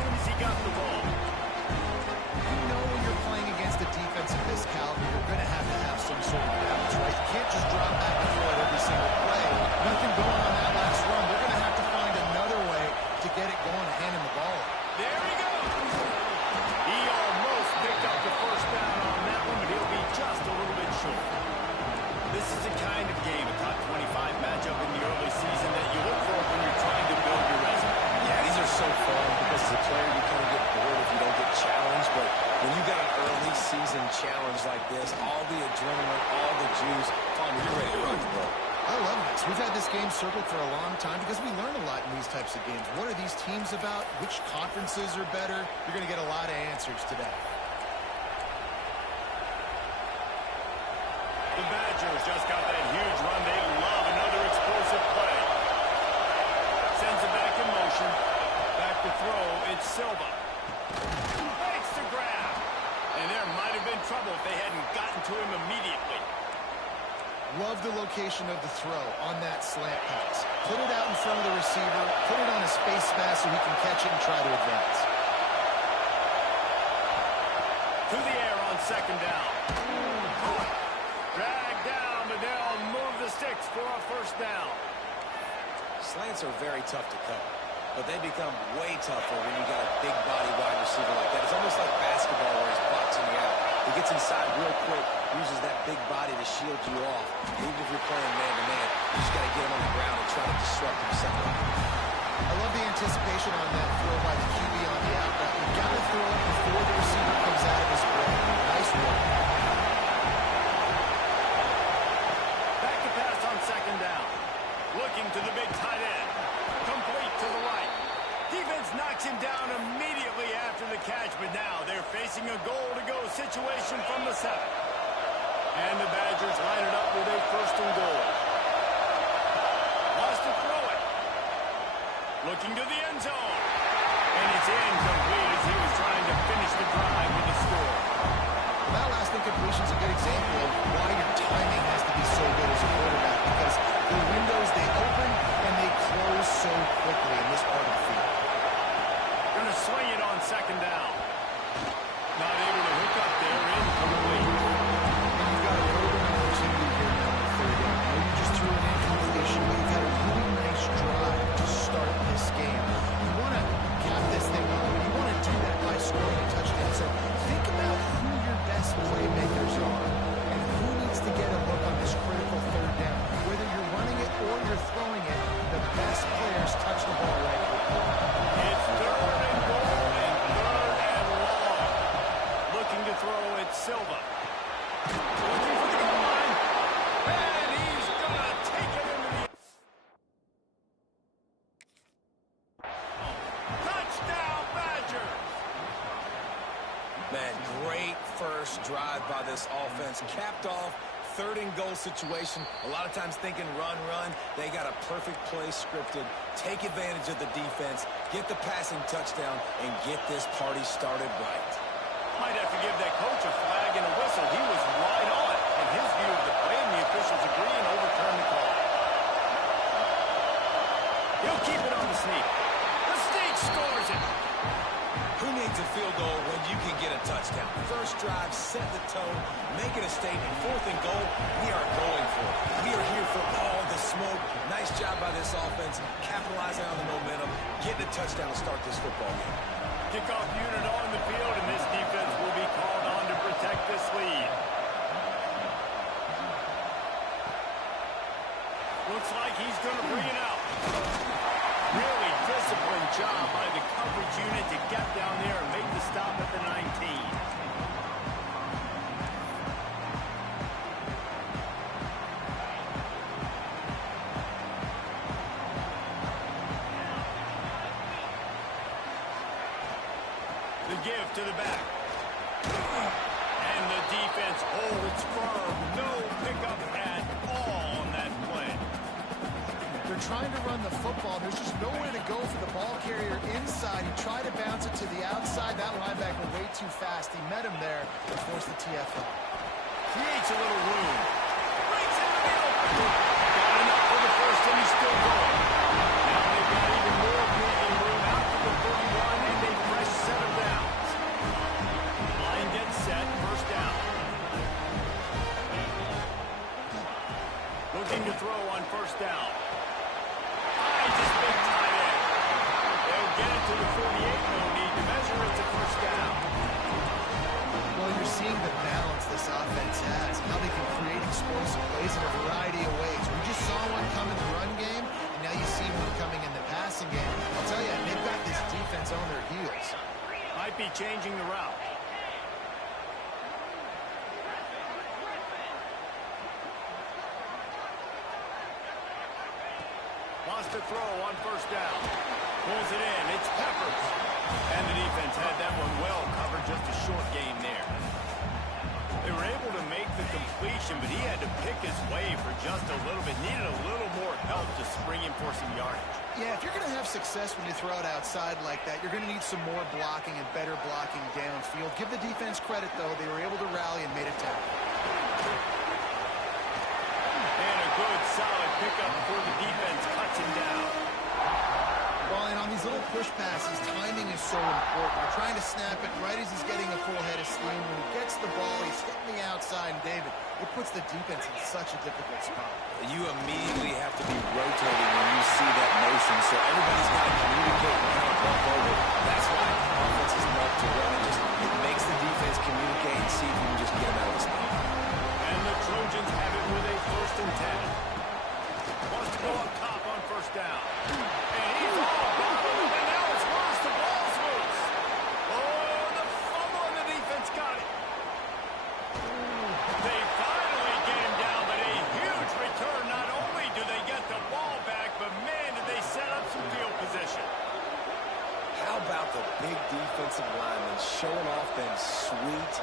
soon as he got the ball. You know when you're playing against a defense of this caliber, you're going to have some sort of balance, right? You can't just drop back and throw it every single play. Nothing going on that last run. They're going to have to find another way to get it going and hand him the ball. There he goes. He almost picked up the first down on that one, but he'll be just a little bit short. This is the kind of game, a top 25 matchup in the early season that you look for when you're trying to build your resume. Yeah, these are so fun because as a player you kind of get bored if you don't get challenged, but when you got an early season challenge like this, all the adrenaline, all the juice, you're ready to rock and roll. I love this. We've had this game circled for a long time because we learn a lot in these types of games. What are these teams about? Which conferences are better? You're going to get a lot of answers today. The Badgers just got that huge run. They love another explosive play. Sends it back in motion. Back to throw. It's Silva. Makes the grab. And there might have been trouble if they hadn't gotten to him immediately. Love the location of the throw on that slant pass. Put it out in front of the receiver. Put it on a space pass so he can catch it and try to advance. To the air on second down. Dragged down, but they'll move the sticks for a first down. Slants are very tough to cut, but they become way tougher when you got a big body wide receiver like that. It's almost like basketball where he's boxing you out. He gets inside real quick, uses that big body to shield you off. Even if you're playing man-to-man, you just got to get him on the ground and try to disrupt him somewhere. I love the anticipation on that throw by the QB on the out route. You've got to throw it before the receiver comes out of his grip. Nice work. Back to pass on second down. Looking to the big tight end. Complete to the right. Defense knocks him down immediately after the catch, but now they're facing a goal-to-go situation from the 7. And the Badgers line it up with a first and goal. Wants to throw it. Looking to the end zone. And it's incomplete as he was trying to finish the drive with a score. Well, that last incompletion is a good example of why your timing has to be so good as a quarterback, because the windows, they open and they close so quickly in this part of the field. Going to swing it on second down. Not able to hook up there. Incomplete. And you've got a golden opportunity here now on third down. I know you just threw an incompletion, but you've got a really nice drive to start this game. You want to cap this thing off, but you want to do that by scoring a touchdown. So think about who your best playmakers are and who needs to get a look on this critical third down. Whether you're running it or you're throwing it, the best players touch the ball right here. It's third and goal and third and long. Looking to throw it, Silva. Looking for the goal line. And he's going to take it into the... Touchdown, Badgers! Man, great first drive by this offense. Capped off, third and goal situation. A lot of times thinking run. They got a perfect play scripted. Take advantage of the defense, get the passing touchdown, and get this party started right. Might have to give that coach a flag and a whistle. He was right on in his view of the play, and the officials agree and overturn the call. He'll keep it on the sneak. The sneak scores it. Who needs a field goal when you can get a touchdown? First drive, set the tone, make it a statement. Fourth and goal, we are going for it. We are here for all the smoke. Nice job by this offense, capitalizing on the momentum, getting a touchdown to start this football game. Kickoff unit on the field, and this defense will be called on to protect this lead. Looks like he's going to bring it out. Really disciplined job by the coverage unit to get down there and make the stop at the 19. The give to the back. And the defense holds firm. No pickup at all on that play. They're trying to run the football. There's just nowhere to go for the ball carrier inside. He tried to bounce it to the outside. That linebacker way too fast. He met him there and forced the TFL. Creates a little room. Brings him to the open. Got enough for the first, and he's still going. Now they've got even more breathing room out to the 31, and they might be changing the route. Wants to throw on first down. Pulls it in. It's Peppers. And the defense had that one well covered. Just a short gain there. They were able to make the completion, but he had to pick his way for just a little bit. Needed a little more help to spring him for some yardage. Yeah, if you're going to have success when you throw it outside like that, you're going to need some more blocking and better blocking downfield. Give the defense credit, though. They were able to rally and made a tackle. And a good, solid pickup before the defense cuts him down. Well, and on these little push passes, timing is so important. We're trying to snap it right as he's getting a full head of steam. When he gets the ball, he's hitting the outside. And, David, it puts the defense in such a difficult spot. You immediately have to be rotating when you see that motion, so everybody's got to communicate and kind of bump over. That's why offenses love to run. It makes the defense communicate and see if you can just get them out of the spot. And the Trojans have it with a 1st and 10. Wants to go up top on first down. And he's all bottled, and now it's lost. The ball's loose. Oh, the fumble, and the defense got it. They finally get him down, but a huge return. Not only do they get the ball back, but, man, did they set up some field position. How about the big defensive linemen showing off them sweet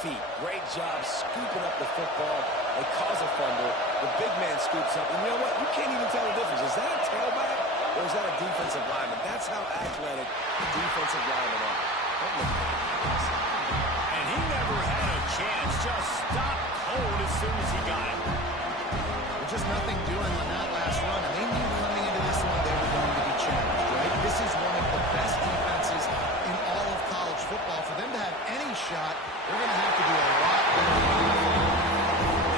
feet? Great job scooping up the football. They cause a fumble. The big man scoops up. And you know what? You can't even tell the difference. Is that a tailback or is that a defensive lineman? That's how athletic the defensive linemen are. Don't look at that. And he never had a chance. Just stopped cold as soon as he got it. There's just nothing doing on that last run. And they knew coming into this one they were going to be challenged, right? This is one of the best defenses in all of college football. For them to have any shot, they're going to have to do a lot better.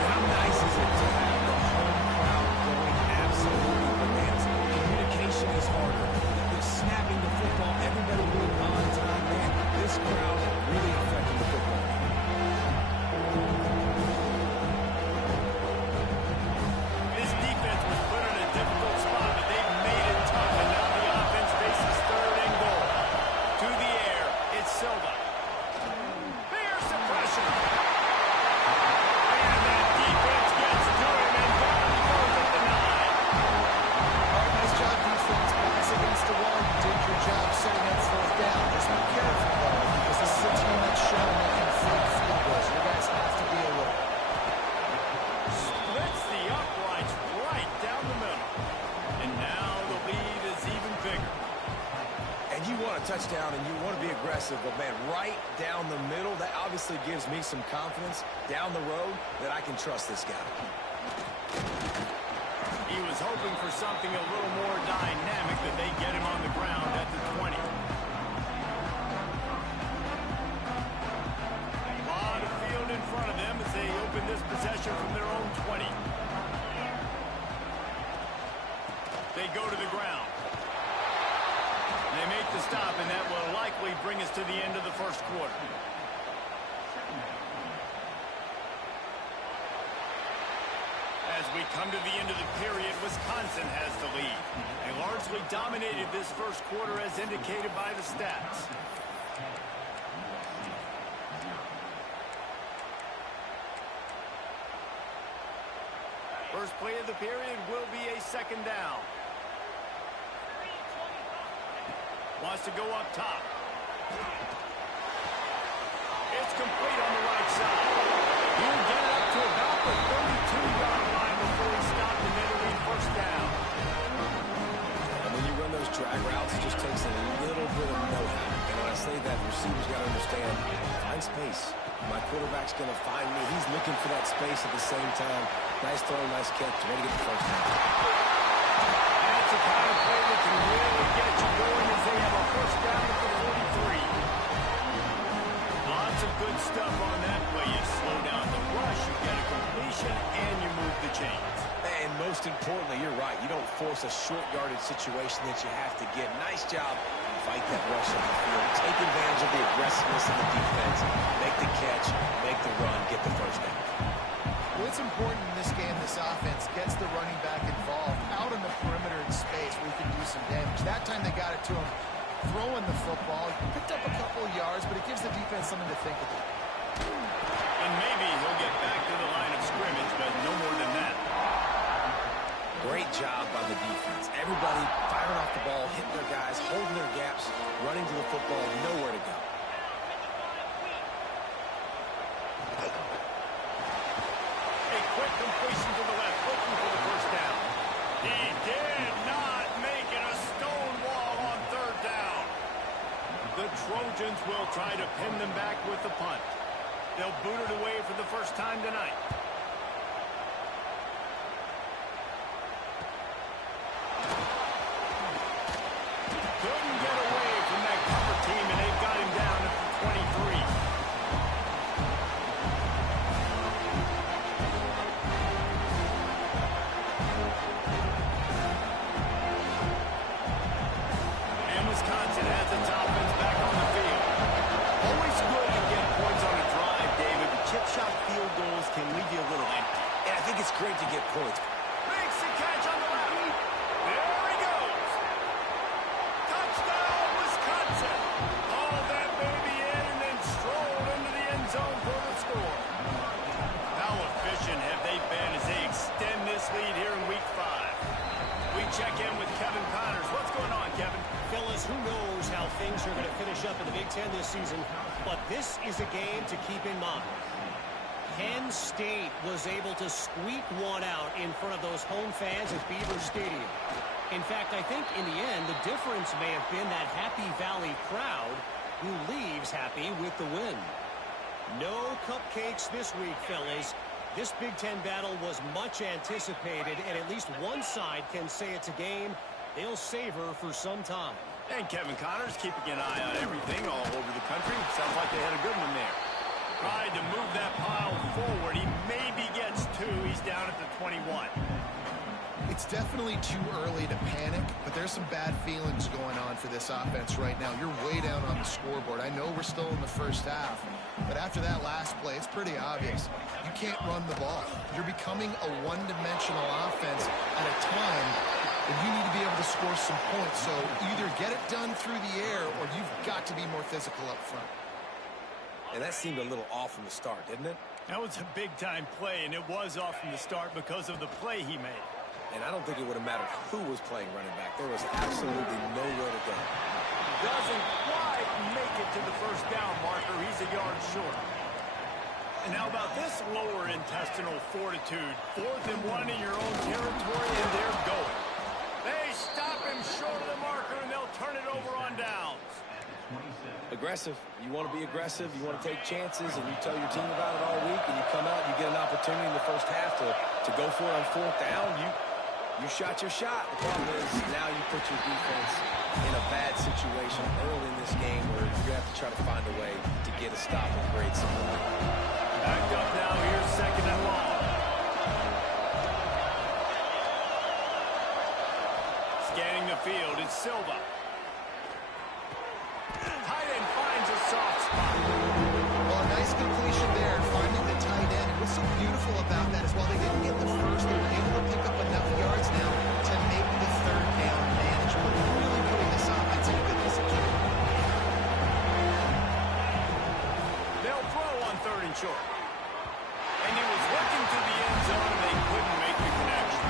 How nice is it to have the home crowd going absolutely bananas? Communication is harder. They're snapping the football. Everybody being on time, man. This crowd really affecting the football. This defense was put in a difficult spot, but they've made it tough, and now the offense faces 3rd and goal. To the air, it's Silva. Here's the pressure. And that defense gets to him, and down he goes at the 9. All right, nice job, defense. Pass against the wall. You did your job setting up 4th down. Just be careful, though, because this is a team that's shown they can fake field goals. You guys have to be alert. Splits the uprights right down the middle. And now the lead is even bigger. And you want a touchdown and you want to be aggressive, but, man, right down the middle, that obviously gives me some confidence down the road that I can trust this guy. He was hoping for something a little more dynamic, that they get him on the ground at the 20. A lot of field in front of them as they open this possession from their own 20. They go to the ground. They make the stop, and that will likely bring us to the end of the 1st quarter. As we come to the end of the period, Wisconsin has the lead. They largely dominated this 1st quarter as indicated by the stats. First play of the period will be a 2nd down. Wants to go up top. It's complete on the right side. He'll get it up to about the 32-yard line before he stopped, and it'll be 1st down. And when you run those drag routes, it just takes a little bit of know-how. And when I say that, receivers got to understand, find space. My quarterback's going to find me. He's looking for that space at the same time. Nice throw, nice catch. Way to get the 1st down. That's the kind of play that can really get you going as they have a 1st down at the 43. Lots of good stuff on that play. You slow down the rush, you get a completion, and you move the chains. And most importantly, you're right. You don't force a short yardage situation that you have to get. Nice job. Fight that rush up the field. Take advantage of the aggressiveness of the defense. Make the catch, make the run, get the 1st down. Well, it's important in this game this offense gets the running back involved out on the perimeter in space where he can do some damage. That time they got it to him throwing the football. He picked up a couple of yards, That's something to think about. And maybe he'll get back to the line of scrimmage, but no more than that. Great job by the defense. Everybody firing off the ball, hitting their guys, holding their gaps, running to the football, nowhere to go. A quick completion to the left, looking for the first down. He did not make it a stone wall on third down. The Trojans will try to pin them back with the punt. They'll boot it away for the first time tonight. Couldn't get away from that cover team, and they've got him down at the 23. And Wisconsin has its offense back on the field. Always good to get points on a drive, David. The chip shot field goals can leave you a little empty. And I think it's great to get points. Makes the catch on the left. There he goes. Touchdown, Wisconsin. Hauled that baby in and then strolled into the end zone for the score. How efficient have they been as they extend this lead here in Week 5? We check in with Kevin Connors. What's going on, Kevin? Fellas, who knows how things are going to finish up in the Big Ten this season, but this is a game to keep in mind. Penn State was able to squeak one out in front of those home fans at Beaver Stadium. In fact, I think in the end, the difference may have been that Happy Valley crowd who leaves happy with the win. No cupcakes this week, fellas. This Big Ten battle was much anticipated, and at least one side can say it's a game they'll savor for some time. And Kevin Connors keeping an eye on everything all over the country. Sounds like they had a good one there. Tried to move that pile forward. He maybe gets 2. He's down at the 21. It's definitely too early to panic, but there's some bad feelings going on for this offense right now. You're way down on the scoreboard. I know we're still in the first half, but after that last play, it's pretty obvious. You can't run the ball. You're becoming a one-dimensional offense at a time when you need to be able to score some points. So either get it done through the air or you've got to be more physical up front. And that seemed a little off from the start, didn't it? That was a big-time play, and it was off from the start because of the play he made. And I don't think it would have mattered who was playing running back. There was absolutely nowhere to go. Doesn't quite make it to the first down marker. He's a yard short. And how about this lower intestinal fortitude? 4th and 1 in your own territory, and they're going. They stop him short of the marker, and they'll turn it over on downs. Aggressive. You want to be aggressive. You want to take chances, and you tell your team about it all week, and you come out and you get an opportunity in the first half to go for it on 4th down. You shot your shot. The problem is now you put your defense in a bad situation early in this game where you have to try to find a way to get a stop and create some momentum. Backed up now. Here's 2nd and long. Scanning the field, it's Silva. Tight end finds a soft spot. Well, a nice completion there, finding the tight end. And what's so beautiful about that is while they didn't get the first, they were able to pick up enough yards now to make the 3rd down manageable. Really putting this offense in a good position. They'll throw on 3rd and short. And he was looking to the end zone, and they couldn't make the connection.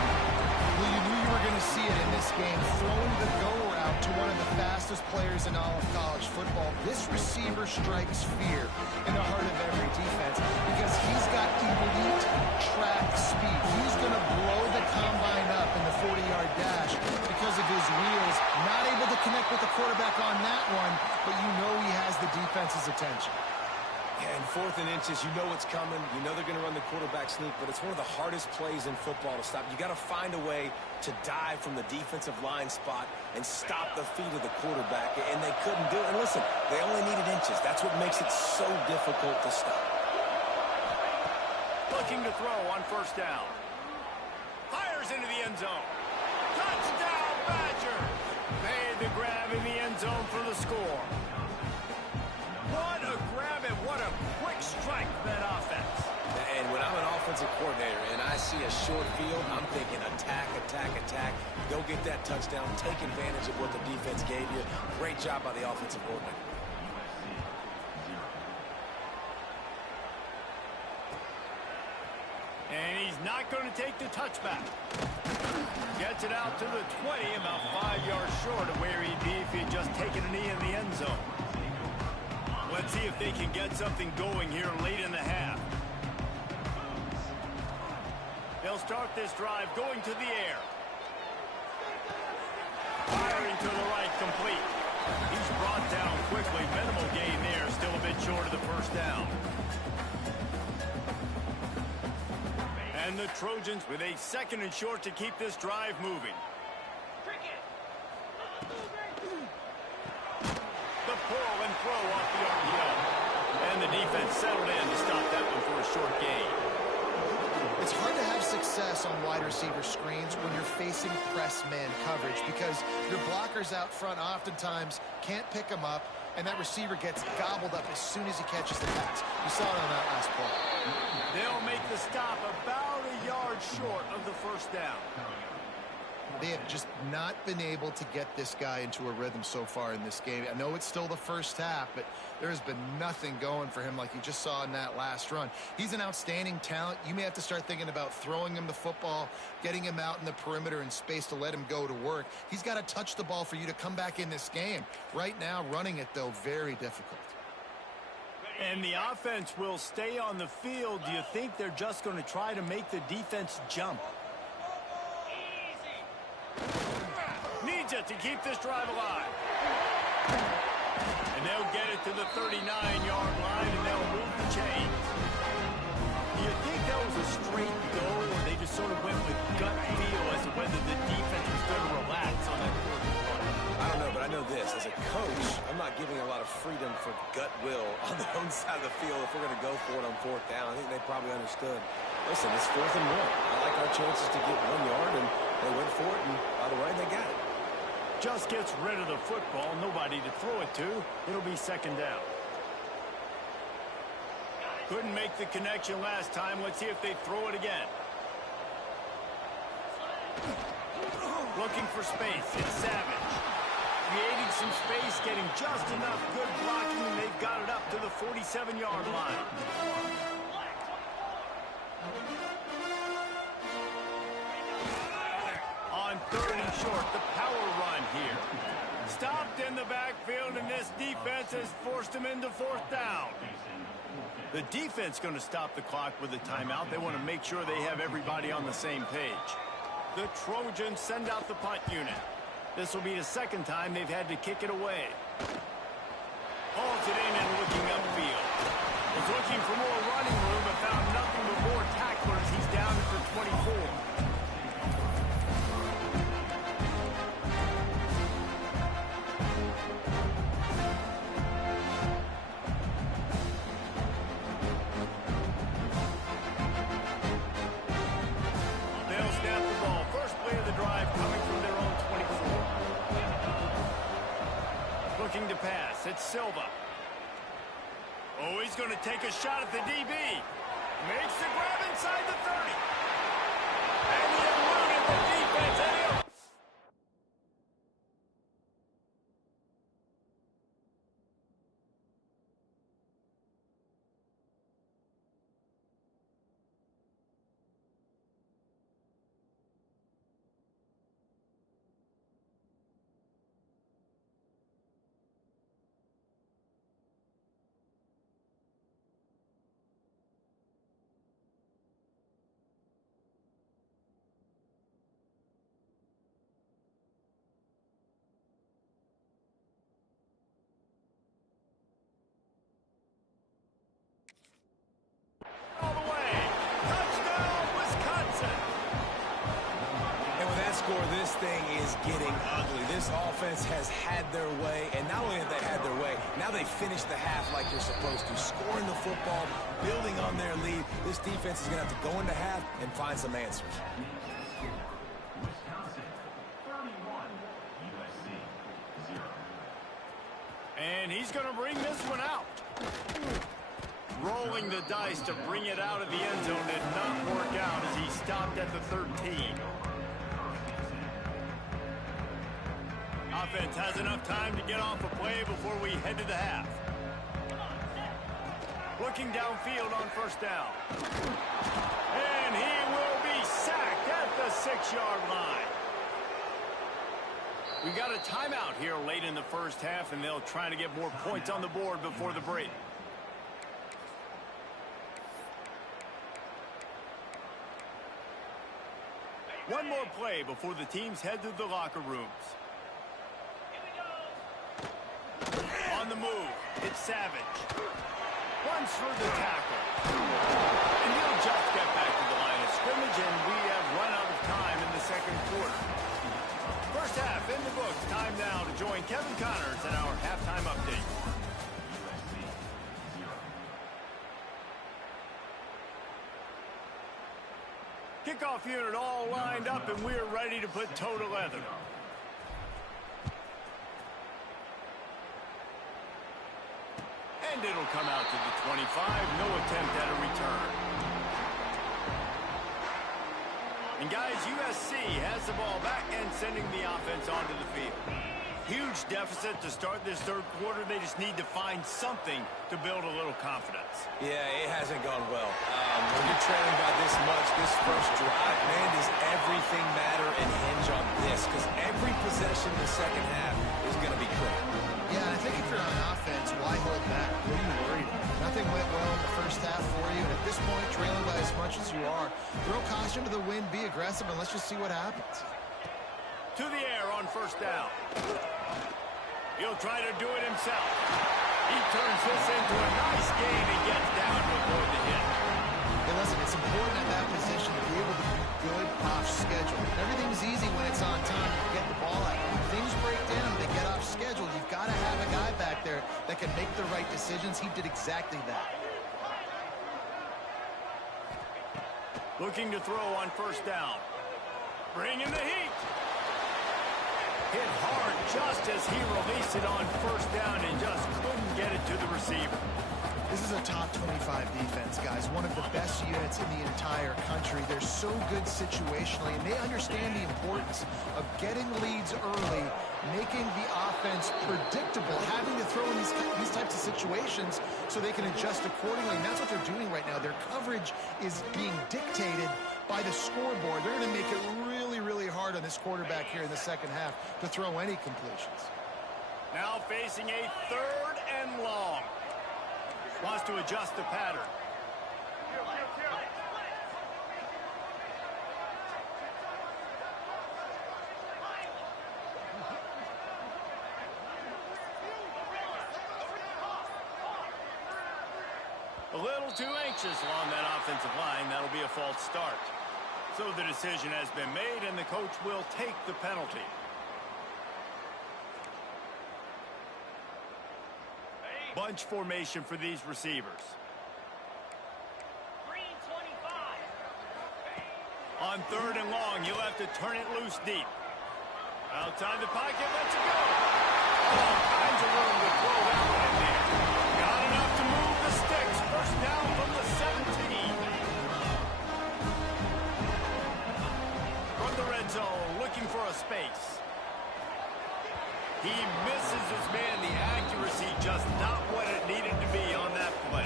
Well, you knew you were going to see it in this game, throwing the go route to one of the fastest players in all of college football. This receiver strikes fear in the heart of every defense because he's got elite track speed. He's going to blow the combine up in the 40-yard dash because of his wheels. Not able to connect with the quarterback on that one, but you know he has the defense's attention. Yeah, in 4th and inches, you know what's coming. You know they're going to run the quarterback sneak, but it's one of the hardest plays in football to stop. You got to find a way to dive from the defensive line spot and stop the feet of the quarterback, and they couldn't do it. And listen, they only needed inches. That's what makes it so difficult to stop. Looking to throw on 1st down. Fires into the end zone. Touchdown, Badgers! Made the grab in the end zone for the score. What a grab and what a quick strike for that offense. And when I'm an offensive coordinator and I see a short field, I'm thinking attack, attack, attack. Go get that touchdown. Take advantage of what the defense gave you. Great job by the offensive coordinator. Not going to take the touchback. Gets it out to the 20, about 5 yards short of where he'd be if he had just taken a knee in the end zone. Let's see if they can get something going here late in the half. They'll start this drive going to the air. Firing to the right, complete. He's brought down quickly. Minimal gain there, still a bit short of the first down. And the Trojans with a 2nd and short to keep this drive moving. The pull and throw off the RPO. And the defense settled in to stop that one for a short gain. It's hard to have success on wide receiver screens when you're facing press man coverage because your blockers out front oftentimes can't pick them up, and that receiver gets gobbled up as soon as he catches the pass. You saw it on that last play. They'll make the stop about a yard short of the first down. They have just not been able to get this guy into a rhythm so far in this game. I know it's still the first half, but there has been nothing going for him like you just saw in that last run. He's an outstanding talent. You may have to start thinking about throwing him the football, getting him out in the perimeter in space to let him go to work. He's got to touch the ball for you to come back in this game. Right now, running it, though, very difficult. And the offense will stay on the field. Do you think they're just going to try to make the defense jump? Needs it to keep this drive alive. And they'll get it to the 39-yard line, and they'll move the chain. Do you think that was a straight go, or they just sort of went with gut feel as to whether the defense was going to relax on that fourth run? I don't know, but I know this. As a coach, I'm not giving a lot of freedom for gut will on their own side of the field if we're going to go for it on 4th down. I think they probably understood. Listen, it's 4th and 1. I like our chances to get 1 yard, and they went for it, and by the way, they got it. Just gets rid of the football, nobody to throw it to. It'll be 2nd down. Couldn't make the connection last time. Let's see if they throw it again. Looking for space. It's Savage. Creating some space, getting just enough good blocking, and they've got it up to the 47-yard line. On 3rd and short, the power run here. Stopped in the backfield, and this defense has forced him into 4th down. The defense going to stop the clock with a timeout. They want to make sure they have everybody on the same page. The Trojans send out the punt unit. This will be the 2nd time they've had to kick it away. Hauls it in and looking upfield. Was looking for more running room, but found nothing but more tacklers. He's down for 24. Looking to pass. It's Silva. Oh, he's going to take a shot at the DB. Makes the grab inside the 30. And he eluded the defense. And he'll... all the way. Touchdown, Wisconsin. And with that score, this thing is getting ugly. This offense has had their way, and not only have they had their way, now they finished the half like they're supposed to, scoring the football, building on their lead. This defense is going to have to go into half and find some answers. Wisconsin 31, USC 0. And he's going to bring this one out. Rolling the dice to bring it out of the end zone did not work out as he stopped at the 13. Offense has enough time to get off a play before we head to the half. Looking downfield on 1st down. And he will sacked at the 6-yard line. We got a timeout here late in the first half, and they'll try to get more points on the board before the break. One more play before the teams head to the locker rooms. On the move, it's Savage. Runs through the tackle. And he'll just get back to the line of scrimmage, and we have run out of time in the second quarter. First half in the books. Time now to join Kevin Connors in our halftime update. Kickoff unit all lined up, and we're ready to put toe to leather. And it'll come out to the 25. No attempt at a return. And guys, USC has the ball back and sending the offense onto the field. Huge deficit to start this third quarter. They just need to find something to build a little confidence. Yeah, it hasn't gone well. When you're trailing by this much, this first drive, man, does everything matter and hinge on this? Because every possession in the second half is going to be critical. Yeah, I think if you're on offense, why hold back? What are you worried about? Nothing went well in the first half for you, and at this point, trailing by as much as you are, throw caution to the wind, be aggressive, and let's just see what happens. To the air on first down. He'll try to do it himself. He turns this into a nice gain and gets down to avoid the hit. Hey, listen, it's important at that position to be able to be good off schedule. Everything's easy when it's on time to get the ball out. When things break down, they get off schedule. You've got to have a guy back there that can make the right decisions. He did exactly that. Looking to throw on first down. Bringing the heat. Hit hard just as he released it on first down and just couldn't get it to the receiver. This is a top 25 defense, guys. One of the best units in the entire country. They're so good situationally, and they understand the importance of getting leads early, making the offense predictable, having to throw in these types of situations so they can adjust accordingly. And that's what they're doing right now. Their coverage is being dictated by the scoreboard. They're going to make it really, really hard on this quarterback here in the second half to throw any completions. Now facing a third and long. Wants to adjust the pattern. A little too anxious along that offensive line. That'll be a false start. So the decision has been made, and the coach will take the penalty. Bunch formation for these receivers. On third and long, you'll have to turn it loose deep. Outside the pocket, lets it go. All kinds of room to throw that one in there. Got enough to move the sticks. First down from the 17. From the red zone, looking for a space. He misses his man. The accuracy just not what it needed to be on that play.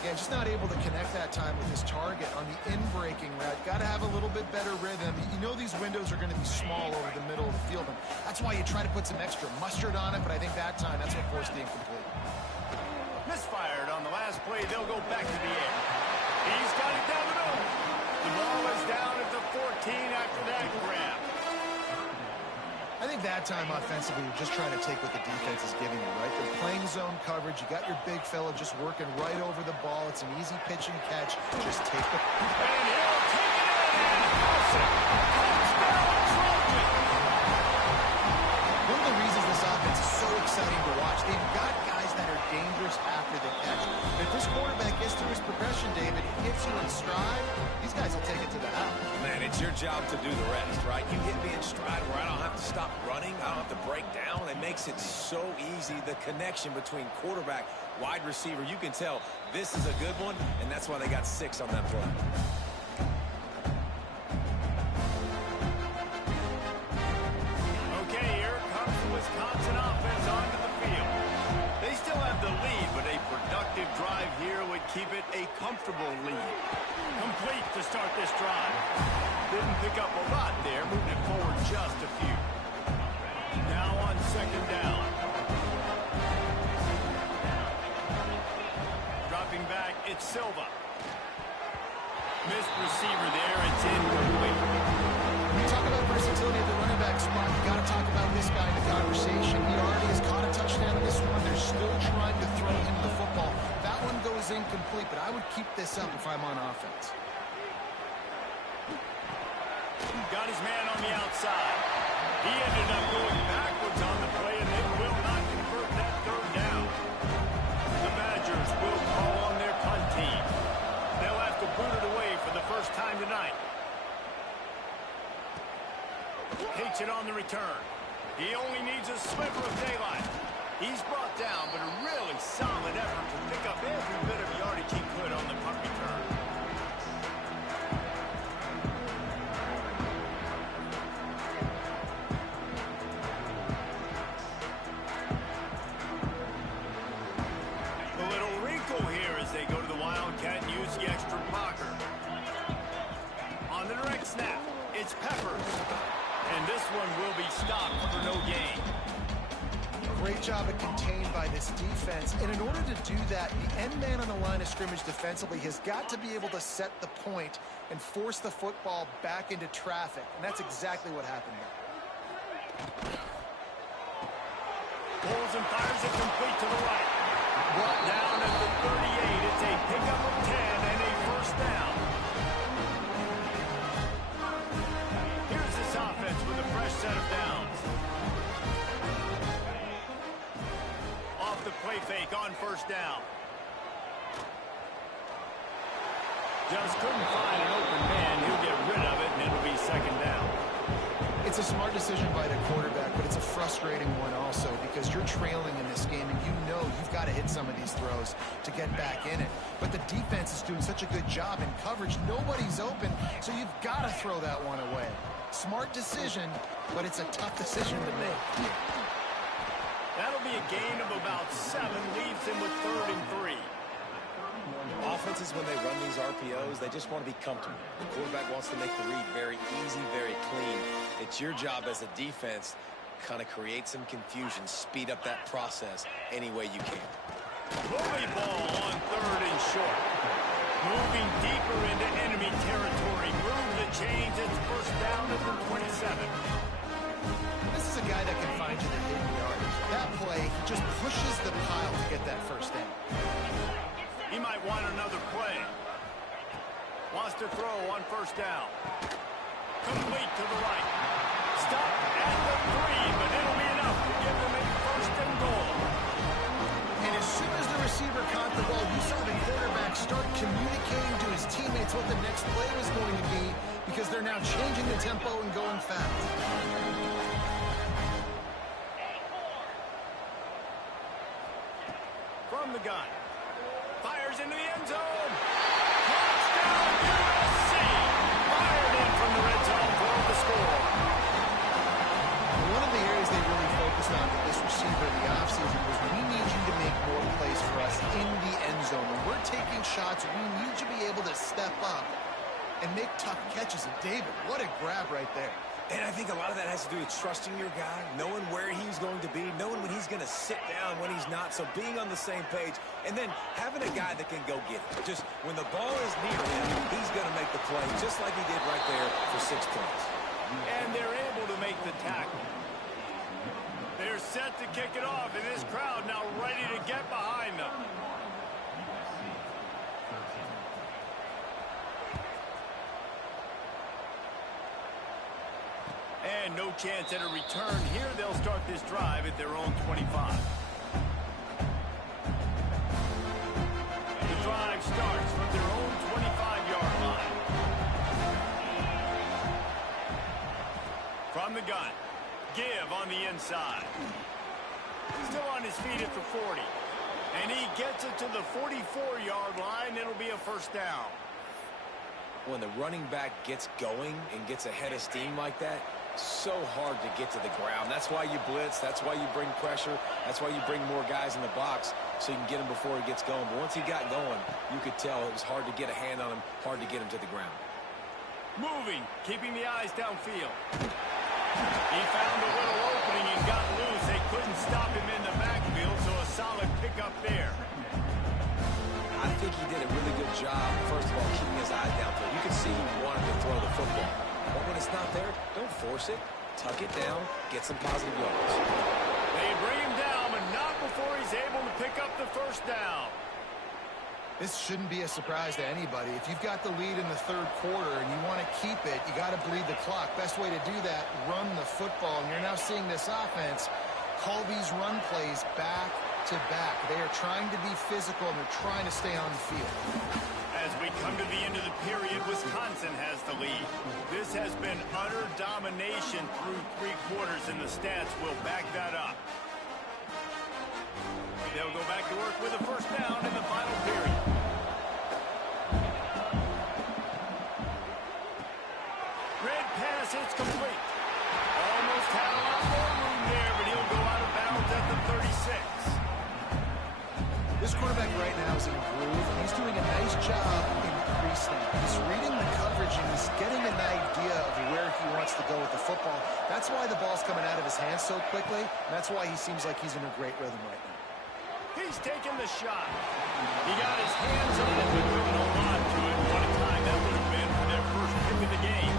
Yeah, just not able to connect that time with his target on the in-breaking route. Got to have a little bit better rhythm. You know these windows are going to be small over the middle of the field, and that's why you try to put some extra mustard on it, but I think that time that's what forced the incomplete. Misfired on the last play. They'll go back to the air. He's got it down the middle. The ball is down at the 14 after that grab. I think that time offensively, you're just trying to take what the defense is giving you, right? They're playing zone coverage. You got your big fella just working right over the ball. It's an easy pitch and catch. Just take the... And he'll take it in and house it. Touchdown trophy. One of the reasons this offense is so exciting to watch, they've got guys that are dangerous after the catch. But if this quarterback gets through his progression, David, hits you in stride, these guys will take it to the house. Man, it's your job to do the rest, right? You hit me in stride where I don't have to stop running. I don't have to break down. It makes it so easy. The connection between quarterback, wide receiver, you can tell this is a good one, and that's why they got 6 on that play. Okay, here comes the Wisconsin offense onto the field. They still have the lead, but a productive drive here would keep it a comfortable lead. complete to start this drive. Didn't pick up a lot there, moving it forward just a few. Now on second down. Dropping back, it's Silva. Missed receiver there, it's incomplete. When you talk about versatility at the running back spot, you got to talk about this guy in the conversation. He already has caught a touchdown in this one. They're still trying to throw him the football. That one goes incomplete, but I would keep this up if I'm on offense. Got his man on the outside. He ended up going backwards on the play, and they will not convert that third down. The Badgers will call on their punt team. They'll have to boot it away for the first time tonight. Takes it on the return. He only needs a sliver of daylight. He's brought down, but a really solid effort to pick up every bit of yardage he could on the punt return. A little wrinkle here as they go to the Wildcat and use the extra blocker. On the direct snap, it's Peppers. And this one will be stopped for no gain. Great job at contained by this defense. And in order to do that, the end man on the line of scrimmage defensively has got to be able to set the point and force the football back into traffic. And that's exactly what happened there. Pulls and fires it complete to the right. Brought down at the 38. It's a pickup of 10 and a first down. Here's this offense with a fresh set of downs. Off the play fake on first down. Just couldn't find an open man. He'll get rid of it, and it'll be second down. It's a smart decision by the quarterback, but it's a frustrating one also because you're trailing in this game and you know you've got to hit some of these throws to get back in it. But the defense is doing such a good job in coverage. Nobody's open, so you've got to throw that one away. Smart decision, but it's a tough decision to make. That'll be a gain of about 7, leaves him with 3rd and 3. Offenses, when they run these RPOs, they just want to be comfortable. The quarterback wants to make the read very easy, very clean. It's your job as a defense to kind of create some confusion, speed up that process any way you can. Bully ball on 3rd and short. Moving deeper into enemy territory. Move the chains. It's first down at the 27. This is a guy that can find you the hidden yardage. That play, he just pushes the pile to get that first down. He might want another play. Wants to throw on first down. Complete to the right. Stop at the 3, but it'll be enough to give them a first and goal. And as soon as the receiver caught the ball, you saw the quarterback start communicating to his teammates what the next play was going to be because they're now changing the tempo and going fast. From the gun. Fires into the end zone. Touchdown, USC. Fired in from the red zone for the score. One of the areas they really focused on with this receiver in the offseason was we need you to make more plays for us in the end zone. When we're taking shots, we need you to be able to step up and make tough catches. And David, what a grab right there. And I think a lot of that has to do with trusting your guy, knowing where he's going to be, knowing when he's going to sit down, when he's not. So being on the same page, and then having a guy that can go get it. Just when the ball is near him, he's going to make the play, just like he did right there for 6 points. And they're able to make the tackle. They're set to kick it off, and this crowd now ready to get behind them. And no chance at a return here. They'll start this drive at their own 25. The drive starts from their own 25-yard line. From the gun. Give on the inside. Still on his feet at the 40. And he gets it to the 44-yard line. It'll be a first down. When the running back gets going and gets ahead of steam like that, So hard to get to the ground. That's why you blitz. That's why you bring pressure. That's why you bring more guys in the box so you can get him before he gets going. But once he got going, you could tell it was hard to get a hand on him, hard to get him to the ground. Moving, keeping the eyes downfield. He found a little opening and got loose. They couldn't stop him in the backfield, so a solid pickup there. I think he did a really good job, first of all, keeping his eyes downfield. You can see he wanted to throw the football. But when it's not there, don't force it. Tuck it down, get some positive yards. They bring him down, but not before he's able to pick up the first down. This shouldn't be a surprise to anybody. If you've got the lead in the third quarter and you want to keep it, you got to bleed the clock. Best way to do that, run the football. And you're now seeing this offense call these run plays back to back. They are trying to be physical, and they're trying to stay on the field. As we come to the end of the period, Wisconsin has the lead. This has been utter domination through 3 quarters, and the stats will back that up. They'll go back to work with a first down in the final period. Red pass, it's complete. Almost had a lot more room there, but he'll go out of bounds at the 36. This quarterback right now is in a groove, and he's doing a nice job in pre-snap. He's reading the coverage, and he's getting an idea of where he wants to go with the football. That's why the ball's coming out of his hands so quickly, and that's why he seems like he's in a great rhythm right now. He's taking the shot. He got his hands on it, but couldn't hold on to it. What a time that would have been for their first pick of the game.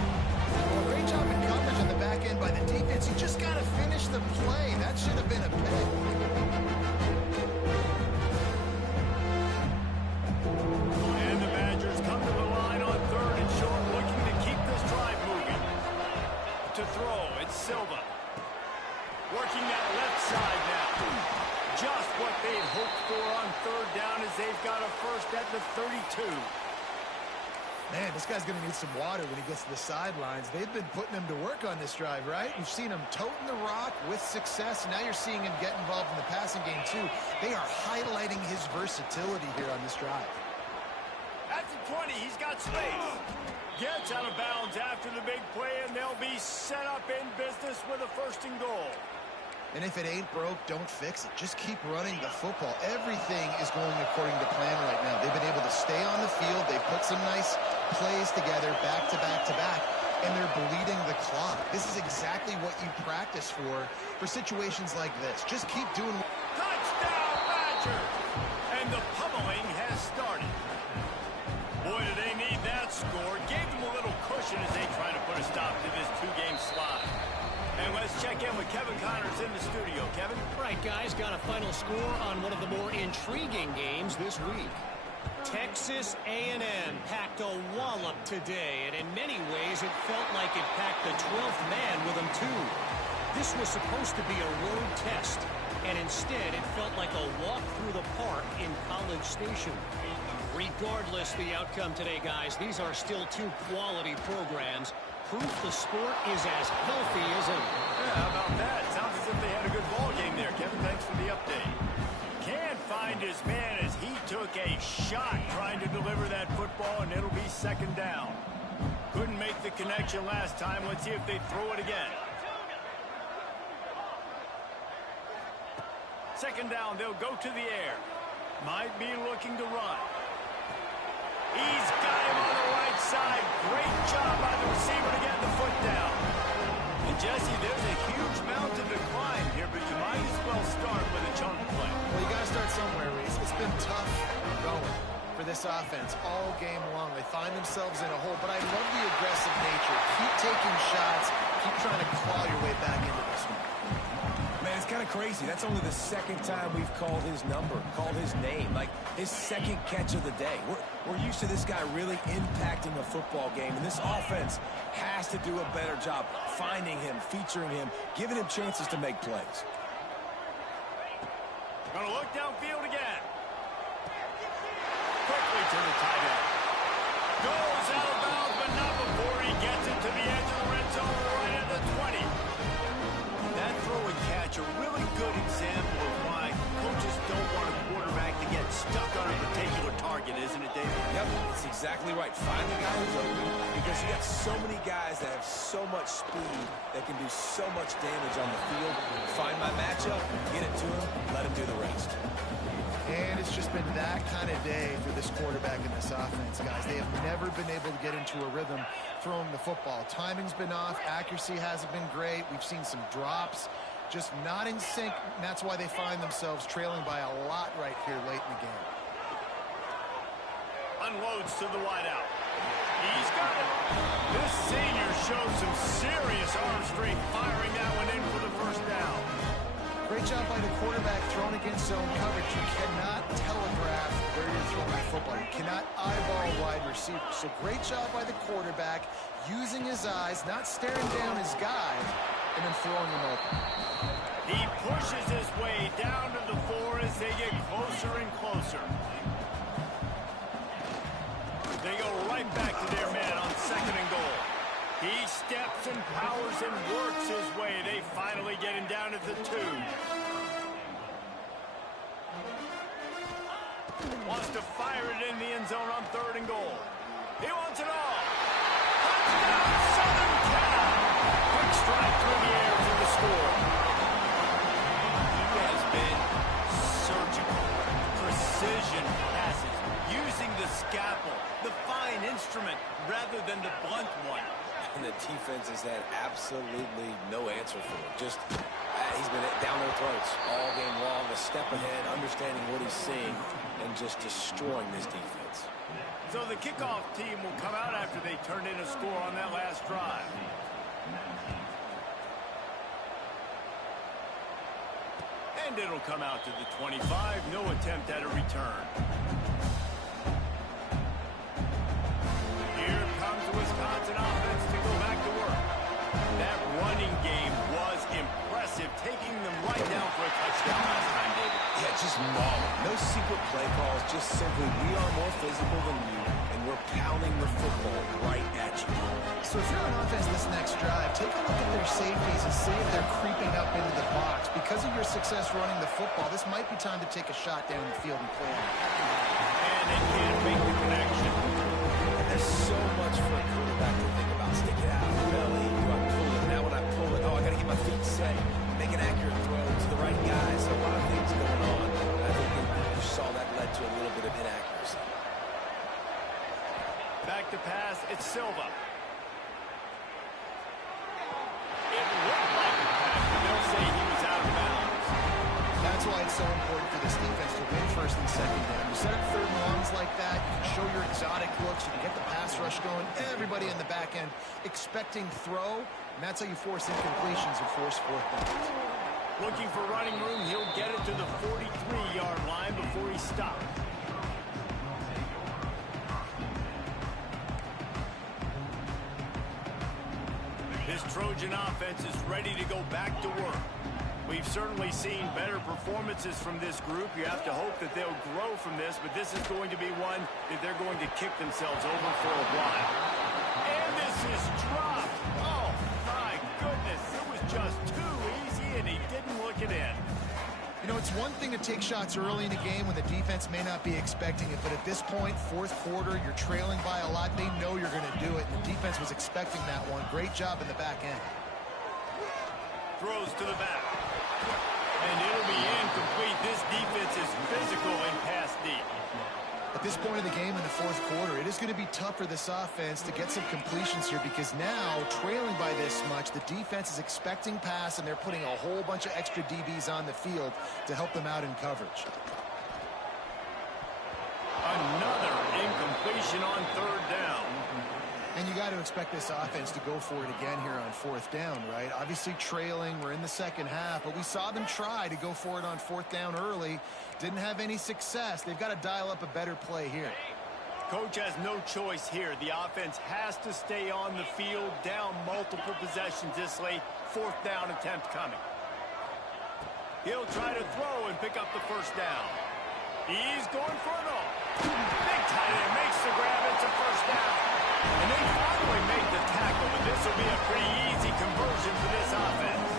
Well, great job in coverage on the back end by the defense. You just got to finish the play. That should have been a pick. And the Badgers come to the line on 3rd and short, looking to keep this drive moving. To throw, it's Silva. Working that left side now. Just what they'd hoped for on 3rd down as they've got a first at the 32. Man, this guy's going to need some water when he gets to the sidelines. They've been putting him to work on this drive, right? You've seen him toting the rock with success. Now you're seeing him get involved in the passing game, too. They are highlighting his versatility here on this drive. At the 20, he's got space. Gets out of bounds after the big play, and they'll be set up in business with a 1st and goal. And if it ain't broke, don't fix it. Just keep running the football. Everything is going according to plan right now. They've been able to stay on the field. They've put some nice plays together, back to back to back, and they're bleeding the clock. This is exactly what you practice for situations like this. Just keep doing. Touchdown, Badgers! And the pummeling has started. Boy, do they need that score. Gave them a little cushion as they try to put a stop to this 2-game slide. And let's check in with Kevin Connors in the studio. Kevin? Right, guys, got a final score on one of the more intriguing games this week. Texas A&M packed a wallop today, and in many ways it felt like it packed the 12th man with them, too. This was supposed to be a road test, and instead it felt like a walk through the park in College Station. Regardless the outcome today, guys, these are still 2 quality programs. Proof the sport is as healthy as ever. Yeah, how about that? Sounds as if they had a good ball game there. Kevin, thanks for the update. Can't find his man as he took a shot trying to deliver that football, and it'll be 2nd down. Couldn't make the connection last time. Let's see if they throw it again. 2nd down, they'll go to the air. Might be looking to run. He's got him on the right side. Great job by the receiver to get the foot down. And Jesse, there's a huge mountain to climb here, but you might as well start with a chunk play. Well, you got to start somewhere, Reese. It's been tough going for this offense all game long. They find themselves in a hole, but I love the aggressive nature. Keep taking shots. Keep trying to claw your way back into this one. Man, it's kind of crazy. That's only the 2nd time we've called his number, called his name, like his 2nd catch of the day. We're used to this guy really impacting a football game, and this offense has to do a better job finding him, featuring him, giving him chances to make plays. Gonna look downfield again. Quickly to the tight end. Goes out of bounds, but not before he gets it to the edge of the red zone right at the 20. That throw and catch, a really good example of why Coaches don't want a quarterback to get stuck on a particular target, isn't it, David? Yep, it's exactly right. Find the guy who's open because you got so many guys that have so much speed that can do so much damage on the field. Find my matchup, get it to him, let him do the rest. And it's just been that kind of day for this quarterback in this offense, guys. They have never been able to get into a rhythm throwing the football. Timing's been off. Accuracy hasn't been great. We've seen some drops. Just not in sync. And that's why they find themselves trailing by a lot right here late in the game. Unloads to the wideout. He's got it. This senior shows some serious arm strength firing that one in for the first down. Great job by the quarterback throwing against zone coverage. You cannot telegraph where you're throwing the football. You cannot eyeball wide receivers. So great job by the quarterback using his eyes, not staring down his guy, and then throwing him open. He pushes his way down to the 4 as they get closer and closer. They go right back to their man on 2nd and goal. He steps and powers and works his way. They finally get him down at the 2. Wants to fire it in the end zone on 3rd and goal. He wants it all. Touchdown, Southern Cal. Quick strike through the air for the score. He has been surgical. Precision passes. Using the scalpel, the fine instrument, rather than the blunt one. And the defense has had absolutely no answer for it. Just, he's been down their throats all game long, a step ahead, understanding what he's seeing, and just destroying this defense. So the kickoff team will come out after they turned in a score on that last drive. And it'll come out to the 25. No attempt at a return. Here comes the Wisconsin offense to go back to work. That running game was impressive, taking them right down for a touchdown last time, David. Yeah, just mauling. No secret play calls, just simply we are more physical than you, and we're pounding the football right at you. So if you're on offense this next drive, take a look at their safeties and see if they're creeping up into the box. Because of your success running the football, this might be time to take a shot down the field and play on it. And they can't make the connection. There's so much for a quarterback to think about. Stick it out, belly, do I pull it? Now when I pull it, oh, I got to get my feet set, make an accurate throw to the right guy. So a lot of things going on. I think you saw that led to a little bit of inaccuracy. Back to pass, it's Silva. It looked like a pass, but they'll say he was out of bounds. That's why it's so important for this defense to win 1st and 2nd down. You set up 3rd and longs like that, you can show your exotic looks, you can get the pass rush going, everybody in the back end expecting throw, and that's how you force incompletions and force 4th downs. Looking for running room, he'll get it to the 43-yard line before he stops. This Trojan offense is ready to go back to work. We've certainly seen better performances from this group. You have to hope that they'll grow from this, but this is going to be one that they're going to kick themselves over for a while. And this is dropped. Oh, my goodness. It was just too easy, and he didn't look it in. You know, it's one thing to take shots early in the game when the defense may not be expecting it, but at this point, 4th quarter, you're trailing by a lot. They know you're going to do it, and the defense was expecting that one. Great job in the back end. Throws to the back. And it'll be incomplete. This defense is physical and pass deep. At this point of the game in the 4th quarter, it is going to be tough for this offense to get some completions here because now, trailing by this much, the defense is expecting pass, and they're putting a whole bunch of extra DBs on the field to help them out in coverage. Another incompletion on 3rd down. And you got to expect this offense to go for it again here on 4th down, right? Obviously trailing, we're in the 2nd half, but we saw them try to go for it on 4th down early. Didn't have any success. They've got to dial up a better play here. Coach has no choice here. The offense has to stay on the field, down multiple possessions this late. 4th down attempt coming. He'll try to throw and pick up the 1st down. He's going for it all. Big tight end makes the grab. It's a 1st down. And they finally make the tackle, but this will be a pretty easy conversion for this offense.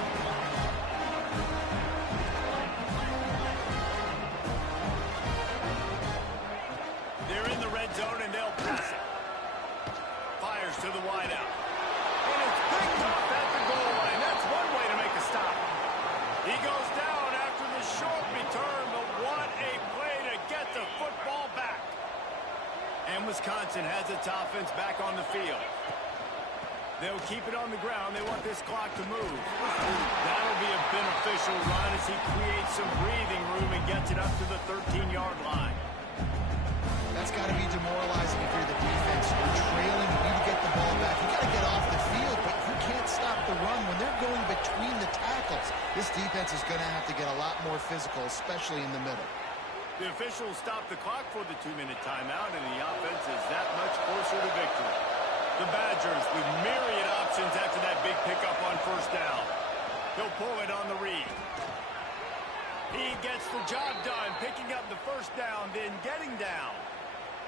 And Wisconsin has its offense back on the field. They'll keep it on the ground. They want this clock to move. That'll be a beneficial run as he creates some breathing room and gets it up to the 13-yard line. That's got to be demoralizing if you're the defense. You're trailing, you need to get the ball back. You got to get off the field, but you can't stop the run when they're going between the tackles. This defense is going to have to get a lot more physical, especially in the middle. The officials stop the clock for the 2-minute timeout, and the offense is that much closer to victory. The Badgers with myriad options after that big pickup on first down. He'll pull it on the read. He gets the job done, picking up the first down, then getting down.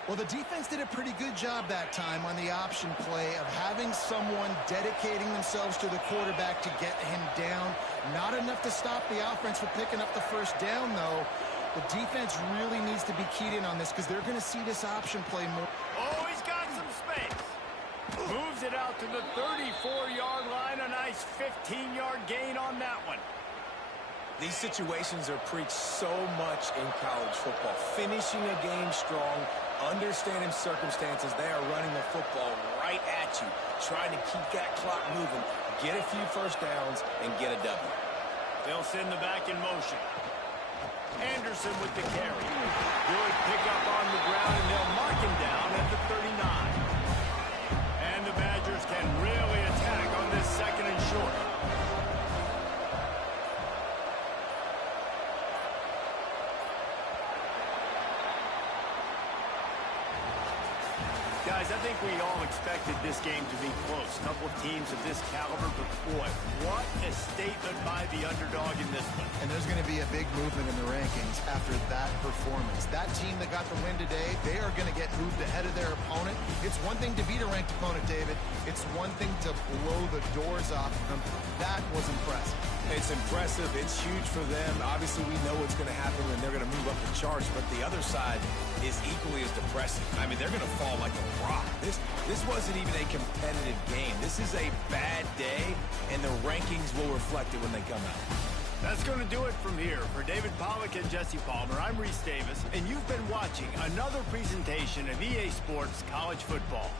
Well, the defense did a pretty good job that time on the option play of having someone dedicating themselves to the quarterback to get him down. Not enough to stop the offense from picking up the first down, though. The defense really needs to be keyed in on this because they're going to see this option play more. Oh, he's got some space. Moves it out to the 34-yard line. A nice 15-yard gain on that one. These situations are preached so much in college football. Finishing a game strong, understanding circumstances. They are running the football right at you, trying to keep that clock moving, get a few first downs, and get a W. They'll send the back in motion. Anderson with the carry. Good pickup on the ground, and they'll mark him down at the 39. And the Badgers can really attack on this second and short. Guys, I think we all expected this game to be close. A couple of teams of this caliber, but boy, what a statement by the underdog in this one. And there's going to be a big movement in the rankings after that performance. That team that got the win today, they are going to get moved ahead of their opponent. It's one thing to beat a ranked opponent, David. It's one thing to blow the doors off of them. That was impressive. It's impressive. It's huge for them. Obviously, we know what's going to happen when they're going to move up the charts, but the other side is equally as depressing. I mean, they're going to fall like a rock. This wasn't even a competitive game. This is a bad day, and the rankings will reflect it when they come out. That's going to do it from here. For David Pollack and Jesse Palmer, I'm Reese Davis, and you've been watching another presentation of EA Sports College Football.